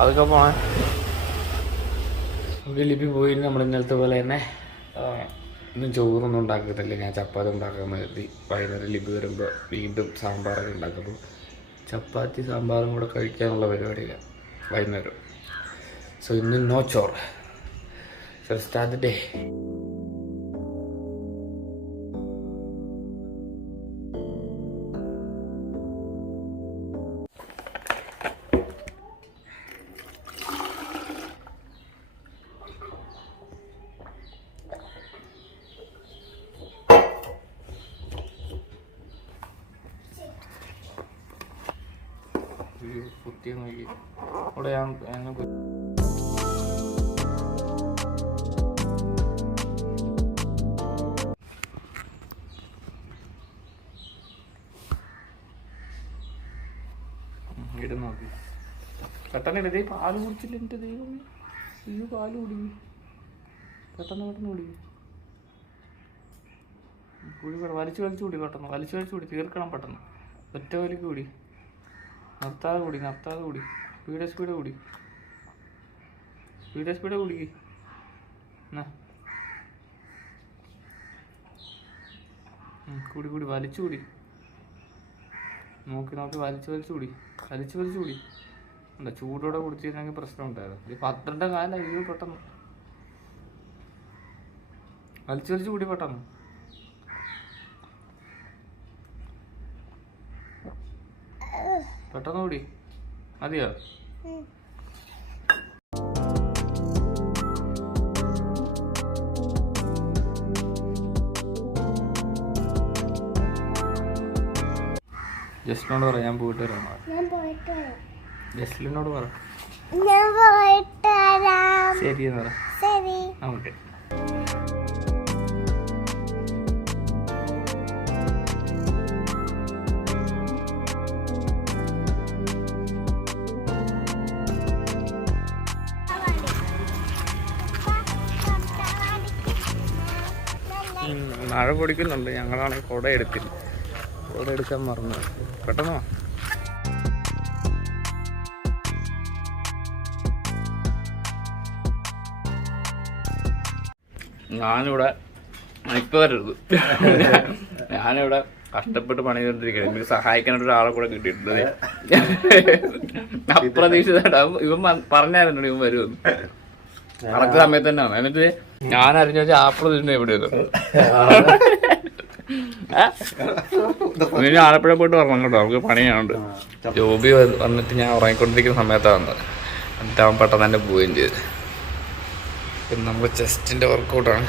അതൊക്കെ പോണേ. ലിപി പോയി. നമ്മൾ ഇന്നലത്തെ പോലെ തന്നെ ഇന്നും ചോറൊന്നും ഉണ്ടാക്കുന്നില്ല. ഞാൻ ചപ്പാത്തി ഉണ്ടാക്കാൻ കരുതി. വൈകുന്നേരം ലിപി വരുമ്പോൾ വീണ്ടും സാമ്പാറൊക്കെ ഉണ്ടാക്കുമ്പോൾ ചപ്പാത്തി സാമ്പാറും കൂടെ കഴിക്കാനുള്ള പരിപാടിയില്ല വൈകുന്നേരം. സോ ഇന്ന് നോ ചോറ്. So start day. കുത്തി നോക്കി അവിടെ ഇട നോക്കി പെട്ടെന്ന് ഇടതേ. പാല് കുടിച്ചില്ല എൻ്റെ ദൈവമേ. അയ്യോ പാല് കുടിക്കും. പെട്ടെന്ന് കുടിക്കും. കുടി വലിച്ചു കുടി. പെട്ടെന്ന് വലിച്ചു കുടി. തീർക്കണം പെട്ടെന്ന്. ഒറ്റ വലിക്ക് കുടി. നിർത്താതെ കൂടി. സ്പീഡ് കൂടി. സ്പീഡ് കുടിക്ക്. കൂടി വലിച്ചു കൂടി. നോക്കി വലിച്ചു കൂടി. എന്താ ചൂടോടെ കുടിച്ചിരുന്നെങ്കിൽ പ്രശ്നം ഉണ്ടായിരുന്നു. ഇത് 12 കാലം. അയ്യോ പെട്ടെന്ന് വലിച്ചു കൂടി. പെട്ടെന്ന് കൂടി. മതിയോ? ജസ്റ്റിനോട് പറ ഞാൻ പോയിട്ട് വരാം. ജസ്റ്റിനോട് പറ ശരി എന്ന് പറ. ഓക്കെ. മഴ പൊടിക്കുന്നുണ്ട്. ഞങ്ങളാണെങ്കിൽ കുട എടുക്കാൻ മറന്നു. പെട്ടെന്ന് ഞാനിവിടെ ഇപ്പം വരരുത്. ഞാനിവിടെ കഷ്ടപ്പെട്ട് പണി ചെയ്തോണ്ടിരിക്കുന്നത്. എനിക്ക് സഹായിക്കാനായിട്ട് ഒരാളെ കൂടെ കിട്ടിയിട്ടുണ്ട്. അപ്രതീക്ഷിതമായിട്ട് ഇവൻ പറഞ്ഞായിരുന്നു ഇവൻ വരുമെന്ന്. കറക്റ്റ് സമയത്ത് തന്നെയാണ്. എന്നിട്ട് ഞാൻ അറിഞ്ഞു വെച്ചാൽ ആപ്പിൾ തിന്നെ എവിടെയത്. ഇനി ആലപ്പുഴ പോയിട്ട് വരണം കേട്ടോ. നമുക്ക് പണിയാണുണ്ട്. ജോബി വന്നിട്ട് ഞാൻ ഉറങ്ങിക്കൊണ്ടിരിക്കുന്ന സമയത്താണ് വന്നത്. എന്നിട്ട് അവൻ പെട്ടെന്ന് തന്നെ പോവുകയും ചെയ്ത്. പിന്നെ നമ്മൾ ചെസ്റ്റിൻ്റെ വർക്കൗട്ടാണ്.